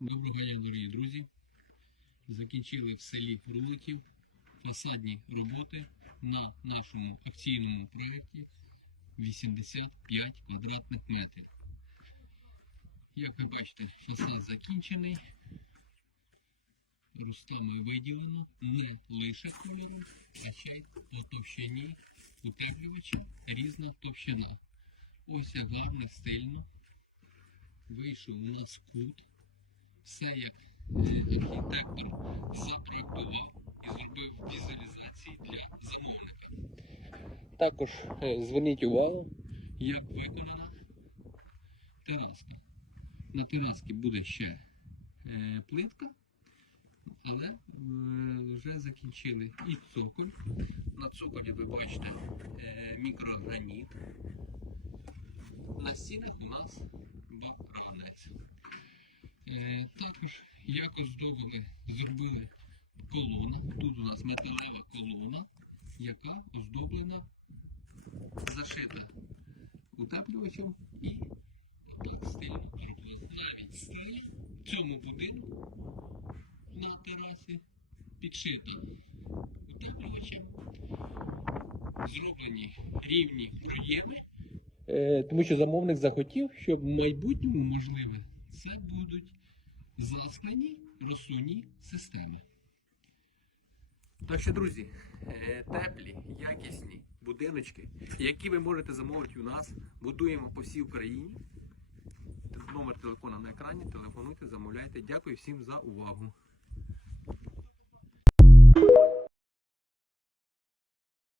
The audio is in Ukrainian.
Доброго дня, дорогі друзі. Закінчили в селі Руликів фасадні роботи на нашому акційному проєкті 85 квадратних метрів. Як ви бачите, фасад закінчений. Рустами виділено не лише кольором, а ще й по товщині утеплювача різна товщина. Ось як гарно, стильно. Вийшов у нас кут все як е, архітектор запроектував і зробив візуалізації для замовника. Також е, зверніть увагу, як виконана тераска. На терасці буде ще е, плитка, але вже закінчили і цоколь. На цоколі ви бачите мікрограніт. На стінах у нас бакранець. Е, Також якось здобули, зробили колона. Тут у нас металева колона, яка оздоблена, зашита утеплювачем і так стильно зроблена. Навіть стеля в цьому будинку на терасі підшита утеплювачем. Зроблені рівні проєми. Е, Тому що замовник захотів, щоб в майбутньому, можливе, це будуть засклені розсунні системи. Так що, друзі, е, теплі, якісні будиночки, які ви можете замовити у нас, будуємо по всій Україні. Номер телефона на екрані, телефонуйте, замовляйте. Дякую всім за увагу.